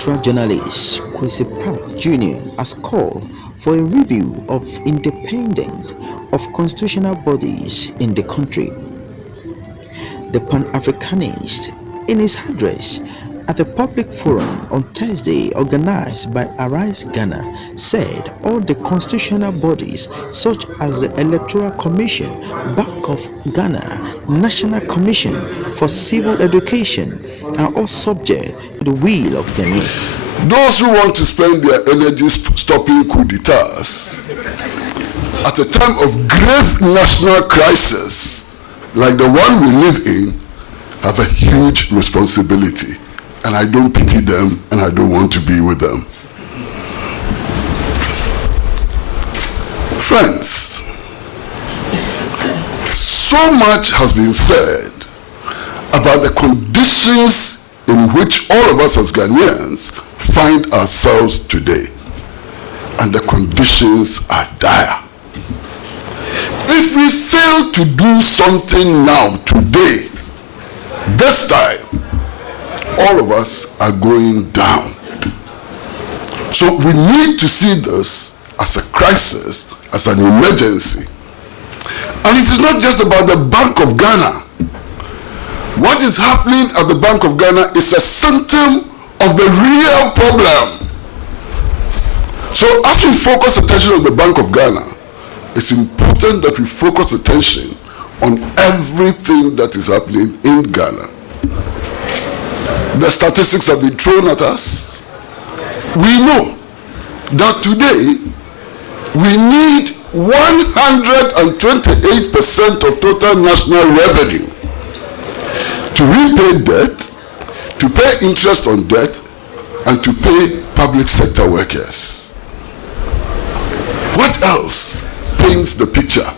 veteran journalist Kwesi Pratt Jnr. has called for a review of independence of constitutional bodies in the country. The Pan-Africanist, in his address at a public forum on Thursday organized by Arise Ghana, said all the constitutional bodies such as the Electoral Commission, Bank of Ghana, National Commission for Civil Education are all subject to the will of Ghanaians. Those who want to spend their energies stopping coup d'etats at a time of grave national crisis like the one we live in have a huge responsibility, and I don't pity them and I don't want to be with them. Friends, so much has been said about the conditions in which all of us as Ghanaians find ourselves today, and the conditions are dire. If we fail to do something now, today, this time, all of us are going down. So we need to see this as a crisis, as an emergency. And it is not just about the Bank of Ghana. What is happening at the Bank of Ghana is a symptom of the real problem. So as we focus attention on the Bank of Ghana, it's important that we focus attention on everything that is happening in Ghana. The statistics have been thrown at us. We know that today we need 128% of total national revenue to repay debt, to pay interest on debt, and to pay public sector workers. What else paints the picture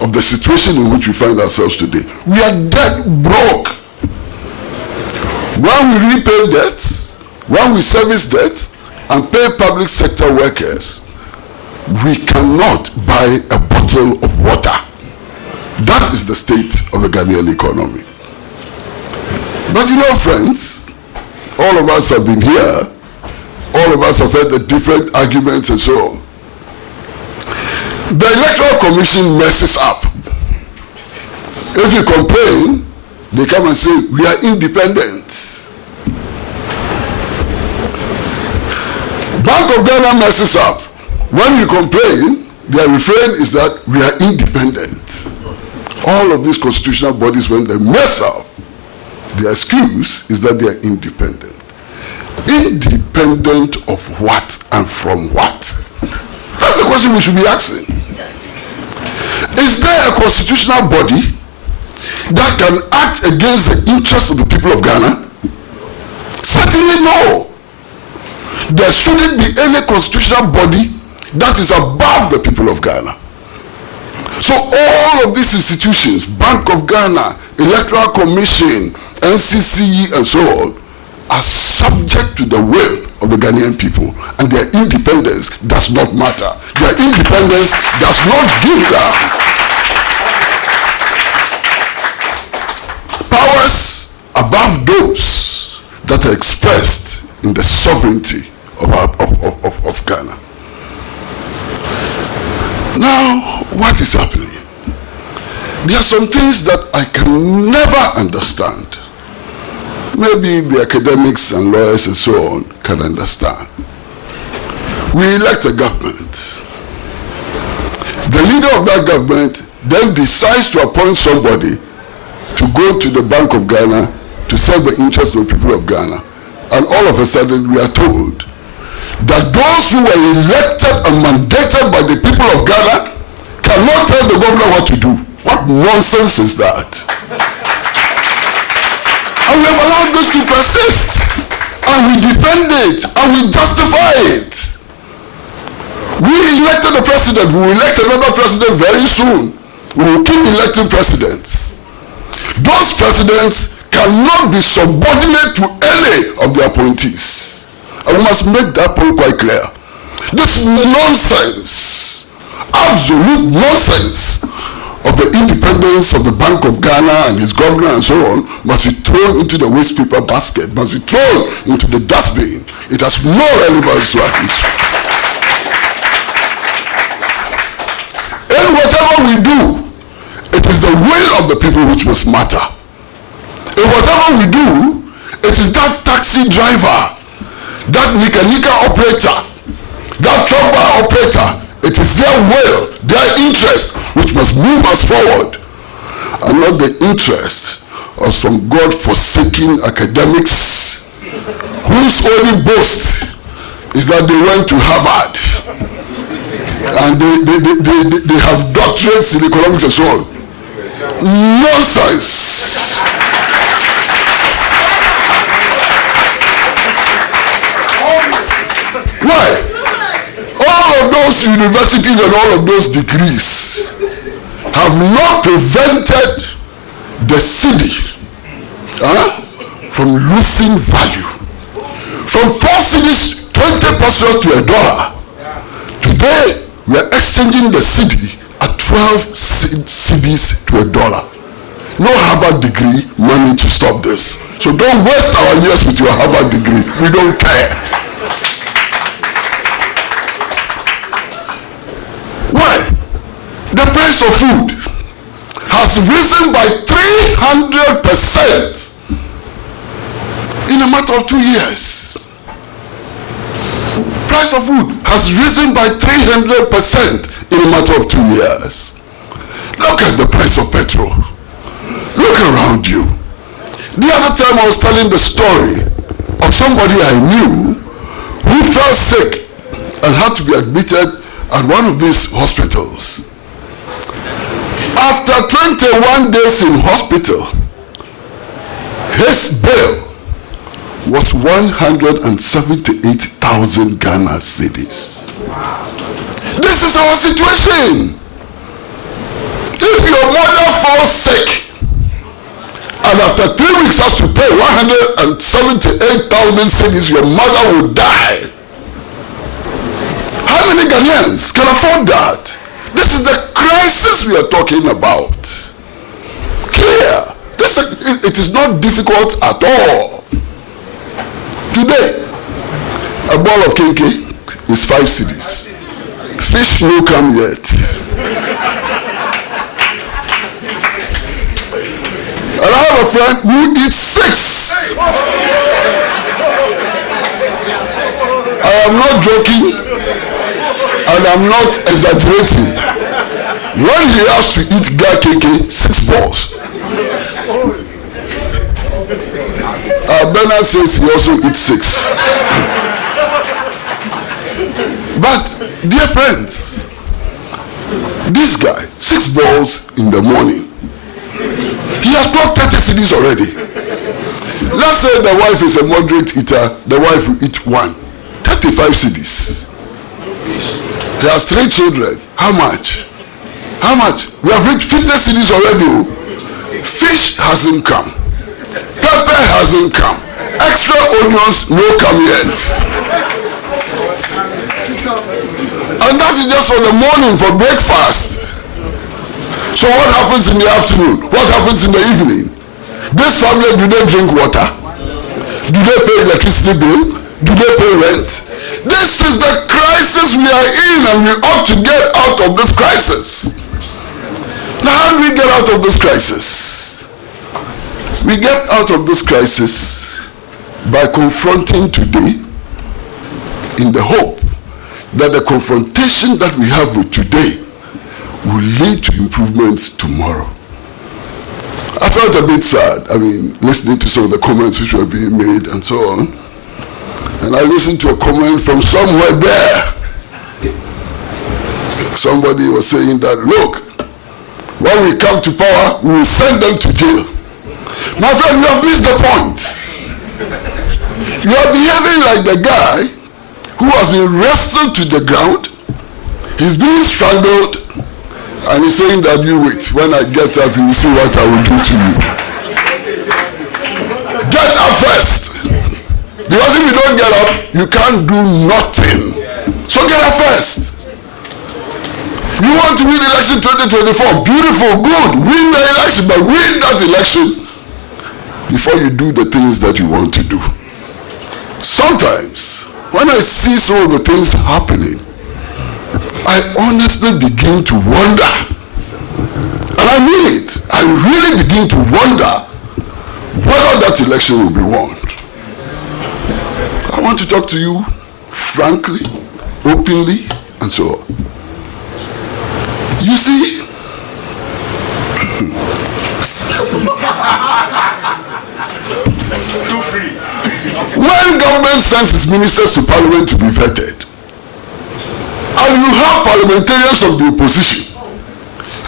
of the situation in which we find ourselves today? We are dead broke. When we repay debts, when we service debts and pay public sector workers, we cannot buy a bottle of water. That is the state of the Ghanaian economy. But you know, friends, all of us have been here, all of us have heard the different arguments and so on. The Electoral Commission messes up. If you complain, they come and say, we are independent. Bank of Ghana messes up. When you complain, their refrain is that we are independent. All of these constitutional bodies, when they mess up, their excuse is that they are independent. Independent of what and from what? That's the question we should be asking. Is there a constitutional body that can act against the interests of the people of Ghana? Certainly no. There shouldn't be any constitutional body that is above the people of Ghana. So all of these institutions, Bank of Ghana, Electoral Commission, NCCE, and so on, are subject to the will of the Ghanaian people, and their independence does not matter. Their independence does not give them powers above those that are expressed in the sovereignty of Ghana. Now, what is happening? There are some things that I can never understand. Maybe the academics and lawyers and so on can understand. We elect a government. The leader of that government then decides to appoint somebody to go to the Bank of Ghana to serve the interests of the people of Ghana. And all of a sudden we are told that those who were elected and mandated by the people of Ghana cannot tell the governor what to do. What nonsense is that? And we have allowed this to persist, and we defend it, and we justify it. We elected a president, we will elect another president very soon. We will keep electing presidents. Those presidents cannot be subordinate to any of the appointees. And we must make that point quite clear. This nonsense, absolute nonsense of the independence of the Bank of Ghana and his governor and so on must be thrown into the waste paper basket, must be thrown into the dustbin. It has no relevance to our history. And whatever we do, it is the will of the people which must matter. And whatever we do, it is that taxi driver, that nika operator, that truck bar operator, it is their will, their interest, which must move us forward, and not the interest of some God-forsaken academics whose only boast is that they went to Harvard and they have doctorates in economics and so on. Nonsense. Why? All of those universities and all of those degrees have not prevented the city from losing value. From 4 cedis, 20 pesos to $1. Today, we are exchanging the cedi at 12 cedis to $1. No Harvard degree managed to stop this. So don't waste our years with your Harvard degree. We don't care. Why? The price of food has risen by 300% in a matter of 2 years. Price of food has risen by 300% in a matter of 2 years. Look at the price of petrol. Look around you. The other time I was telling the story of somebody I knew who fell sick and had to be admitted at one of these hospitals. After 21 days in hospital, his bill was 178,000 Ghana cedis. This is our situation. If your mother falls sick and after 3 weeks has to pay 178,000 cedis, your mother will die. How many Ghanaians can afford that? This is the crisis we are talking about. Clear. It is not difficult at all. Today, a ball of kinky is 5 cedis. Fish no come yet. And I have a friend who eats 6. I am not joking. And I'm not exaggerating. When he has to eat gakeke, 6 balls. Bernard says he also eats 6. But, dear friends, this guy, 6 balls in the morning. He has clocked 30 cedis already. Let's say the wife is a moderate eater, the wife will eat 1. 35 cedis. He has 3 children. How much? How much? We have reached 50 cedis already. Fish hasn't come. Pepper hasn't come. Extra onions no come yet. And that is just for the morning for breakfast. So what happens in the afternoon? What happens in the evening? This family, do they drink water? Do they pay electricity bill? Do they pay rent? This is the crisis we are in, and we ought to get out of this crisis. Now, how do we get out of this crisis? We get out of this crisis by confronting today in the hope that the confrontation that we have with today will lead to improvements tomorrow. I felt a bit sad, listening to some of the comments which were being made and so on. And I listened to a comment from somewhere there. Somebody was saying that, look, when we come to power, we will send them to jail. My friend, you have missed the point. You are behaving like the guy who has been wrestled to the ground. He's being strangled, and he's saying that you wait. When I get up, you will see what I will do to you. Get up first. Because if you don't get up, you can't do nothing. So get up first. You want to win election 2024? Beautiful, good. Win the election, but win that election before you do the things that you want to do. Sometimes, when I see some of the things happening, I honestly begin to wonder. And I mean it. I really begin to wonder whether that election will be won. I want to talk to you frankly, openly, and so on. You see, when government sends its ministers to parliament to be vetted, and you have parliamentarians of the opposition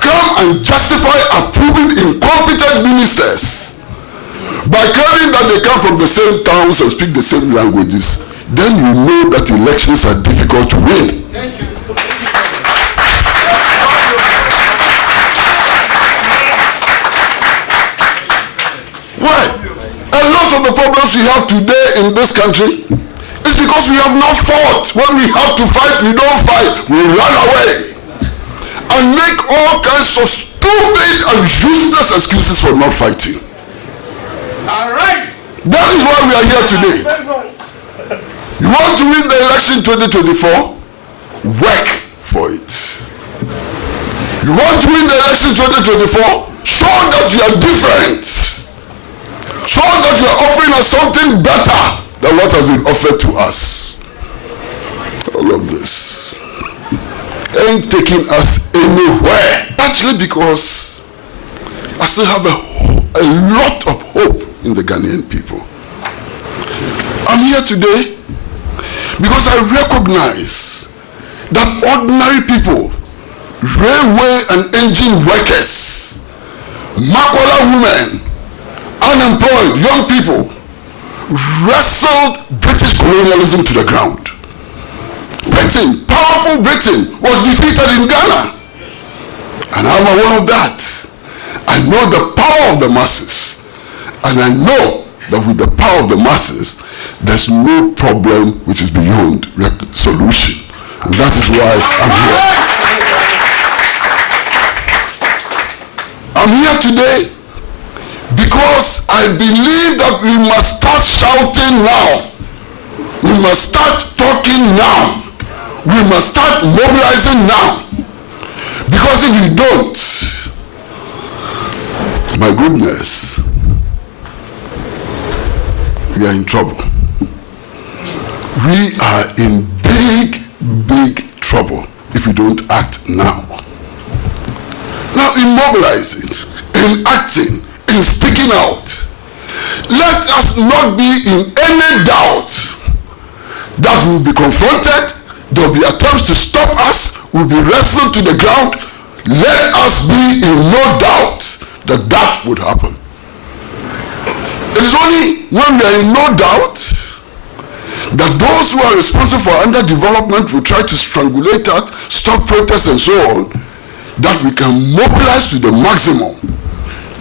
come and justify approving incompetent ministers by claiming that they come from the same towns and speak the same languages, then you know that elections are difficult to win. Thank you. Why? A lot of the problems we have today in this country is because we have not fought. When we have to fight, we don't fight. We run away and make all kinds of stupid and useless excuses for not fighting. All right. That is why we are here today. You want to win the election 2024? Work for it. You want to win the election 2024? Show that you are different. Show that you are offering us something better than what has been offered to us. All of this ain't taking us anywhere. Actually, because I still have a lot of hope in the Ghanaian people. I'm here today because I recognize that ordinary people, railway and engine workers, Makola women, unemployed young people, wrestled British colonialism to the ground. Britain, powerful Britain, was defeated in Ghana. And I'm aware of that. I know the power of the masses. And I know that with the power of the masses, there's no problem which is beyond solution. And that is why I'm here. I'm here today because I believe that we must start shouting now. We must start talking now. We must start mobilizing now. Because if we don't, my goodness, we are in trouble. We are in big trouble if we don't act now. Now, in mobilizing, in acting, in speaking out, let us not be in any doubt that we will be confronted, there will be attempts to stop us, we will be wrestled to the ground. Let us be in no doubt that that would happen. It is only when we are in no doubt that those who are responsible for underdevelopment will try to strangulate us, stop protests and so on, that we can mobilize to the maximum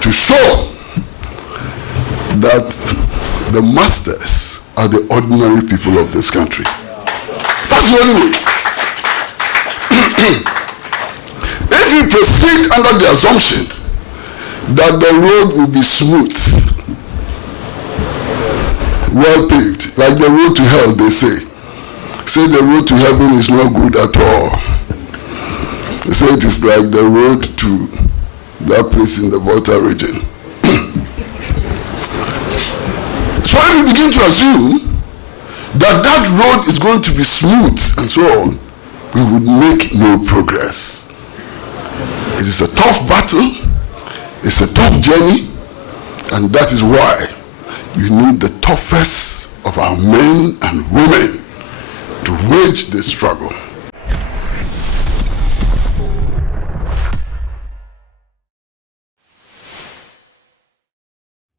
to show that the masters are the ordinary people of this country. That's the only way. If we proceed under the assumption that the road will be smooth, well paved, like the road to hell, they say the road to heaven is not good at all. They say it is like the road to that place in the Volta region. So when we begin to assume that that road is going to be smooth and so on, we would make no progress. It is a tough battle, it's a tough journey, and that is why you need the toughest of our men and women to wage this struggle.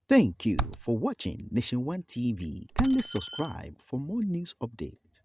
Thank you for watching Nation One TV. Kindly subscribe for more news updates.